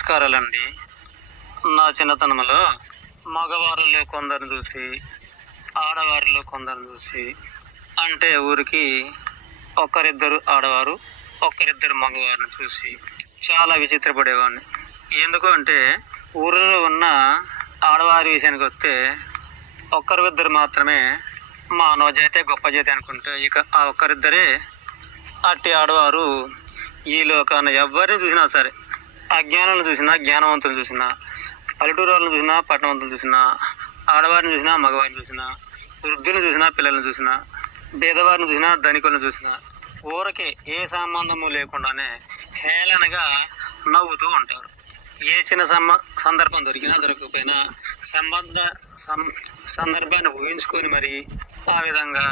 నమస్కారాలండి. నా చిన్నతనంలో మగవారిలో కొందరిని చూసి ఆడవారిలో కొందరిని చూసి అంటే ఊరికి ఒక్కరిద్దరు ఆడవారు ఒక్కరిద్దరు మగవారిని చూసి చాలా విచిత్రపడేవాడిని ఎందుకు అంటే ఊరిలో ఉన్న ఆడవారి విషయానికి వస్తే ఒక్కరిద్దరు మాత్రమే మానవ జాతే గొప్ప జాతి అనుకుంటే ఇక ఆ ఒక్కరిద్దరే అట్టి ఆడవారు ఈ లోకాన్ని ఎవరిని చూసినా సరే అజ్ఞానులను చూసినా జ్ఞానవంతులు చూసినా పల్లెటూరు వాళ్ళని చూసినా పట్టణవంతులు చూసినా ఆడవారిని చూసినా మగవారిని చూసినా వృద్ధులను చూసినా పిల్లల్ని చూసినా భేదవారిని చూసినా ధనికులను చూసినా ఊరకే ఏ సంబంధము లేకుండానే హేళనగా నవ్వుతూ ఉంటారు. ఏ చిన్న సంబ సందర్భం దొరికినా దొరకకపోయినా సంబంధ సం సందర్భాన్ని ఊహించుకొని మరి ఆ విధంగా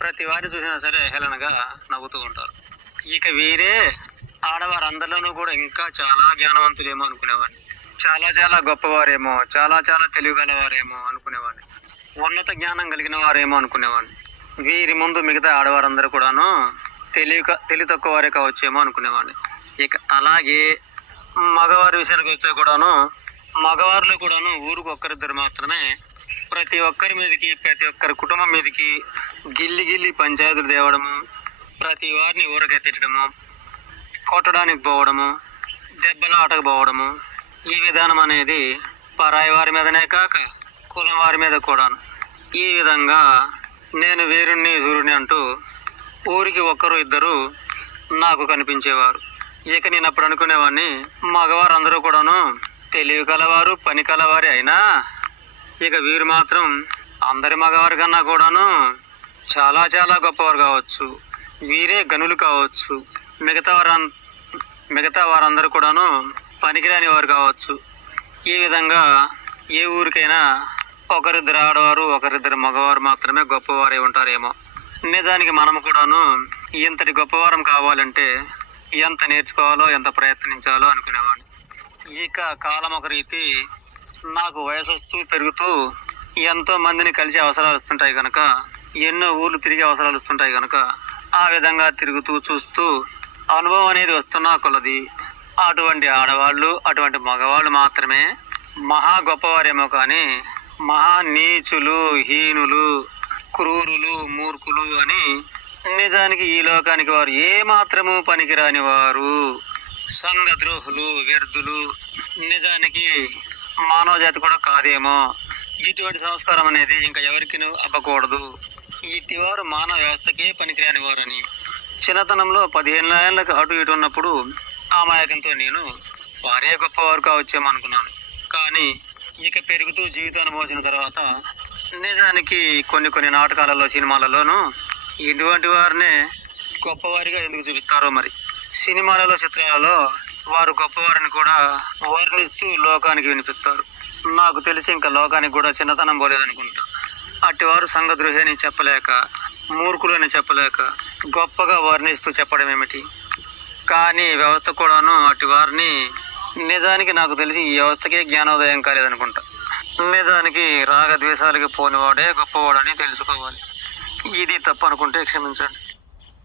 ప్రతి వారిని చూసినా సరే హేళనగా నవ్వుతూ ఉంటారు. ఇక వీరే ఆడవారు అందరిలోనూ కూడా ఇంకా చాలా జ్ఞానవంతులేమో అనుకునేవాడిని. చాలా చాలా గొప్పవారేమో చాలా చాలా తెలివిగలవారేమో అనుకునేవాడిని. ఉన్నత జ్ఞానం కలిగిన వారేమో అనుకునేవాడిని. వీరి ముందు మిగతా ఆడవారందరూ కూడాను తెలివి తెలివి తక్కువ వారే కావచ్చేమో అనుకునేవాడిని. ఇక అలాగే మగవారి విషయానికి వస్తే కూడాను మగవారిలో కూడాను ఊరికి ఒక్కరిద్దరు మాత్రమే ప్రతి ఒక్కరి మీదకి ప్రతి ఒక్కరి కుటుంబం మీదకి గిల్లి గిల్లి పంచాయతీలు తేవడము ప్రతి వారిని ఊరకెత్తడము కొట్టడానికి పోవడము దెబ్బలు ఆటకు పోవడము ఈ విధానం అనేది పరాయి వారి మీదనే కాక కులం వారి మీద కూడాను. ఈ విధంగా నేను వీరుణ్ణి సూర్యుని అంటూ ఊరికి ఒక్కరు ఇద్దరు నాకు కనిపించేవారు. ఇక నేను అప్పుడు అనుకునేవాడిని మగవారు అందరూ కూడాను తెలివి కలవారు పని కలవారే అయినా ఇక వీరు మాత్రం అందరి మగవారి కన్నా కూడాను చాలా చాలా గొప్పవారు కావచ్చు. వీరే గనులు కావచ్చు. మిగతా వారం మిగతా వారందరూ కూడాను పనికిరాని వారు కావచ్చు. ఈ విధంగా ఏ ఊరికైనా ఒకరిద్దరు ఆడవారు ఒకరిద్దరు మగవారు మాత్రమే గొప్పవారే ఉంటారేమో. నిజానికి మనం కూడాను ఇంతటి గొప్పవారం కావాలంటే ఎంత నేర్చుకోవాలో ఎంత ప్రయత్నించాలో అనుకునేవాడిని. ఇక కాలం ఒక రీతి నాకు వయసు వస్తూ పెరుగుతూ ఎంతో మందిని కలిసి అవసరాలు వస్తుంటాయి కనుక ఎన్నో ఊర్లు తిరిగి అవసరాలు వస్తుంటాయి కనుక ఆ విధంగా తిరుగుతూ చూస్తూ అనుభవం అనేది వస్తున్న కొలది. అటువంటి ఆడవాళ్ళు అటువంటి మగవాళ్ళు మాత్రమే మహా గొప్పవారేమో కానీ మహా నీచులు హీనులు క్రూరులు మూర్ఖులు అని నిజానికి ఈ లోకానికి వారు ఏ మాత్రము పనికిరాని వారు. సంఘద్రోహులు వ్యర్థులు నిజానికి మానవ జాతి కూడా కాదేమో. ఇటువంటి సంస్కారం అనేది ఇంకా ఎవరికి అవ్వకూడదు ఇటివారు మానవ వ్యవస్థకే పనికిరాని వారని. చిన్నతనంలో పదిహేను ఏళ్ళకి అటు ఇటు ఉన్నప్పుడు ఆ మాయకంతో నేను వారే గొప్పవారు కావచ్చేమనుకున్నాను. కానీ ఇక పెరుగుతూ జీవితాన్ని మోసిన తర్వాత నిజానికి కొన్ని కొన్ని నాటకాలలో సినిమాలలోనూ ఇటువంటి వారినే గొప్పవారిగా ఎందుకు చూపిస్తారో మరి. సినిమాలలో చిత్రాలలో వారు గొప్పవారిని కూడా వర్ణిస్తూ లోకానికి వినిపిస్తారు. నాకు తెలిసి ఇంకా లోకానికి కూడా చిన్నతనం పోలేదనుకుంటా. అట్టివారు సంఘద్రోహి అని చెప్పలేక మూర్ఖులు అని చెప్పలేక గొప్పగా వర్ణిస్తూ చెప్పడం ఏమిటి? కానీ వ్యవస్థ కూడాను అటు వారిని నిజానికి నాకు తెలిసి ఈ వ్యవస్థకే జ్ఞానోదయం కాలేదనుకుంటా. నిజానికి రాగద్వేషాలకి పోనివాడే గొప్పవాడని తెలుసుకోవాలి. ఇది తప్పనుకుంటే క్షమించండి.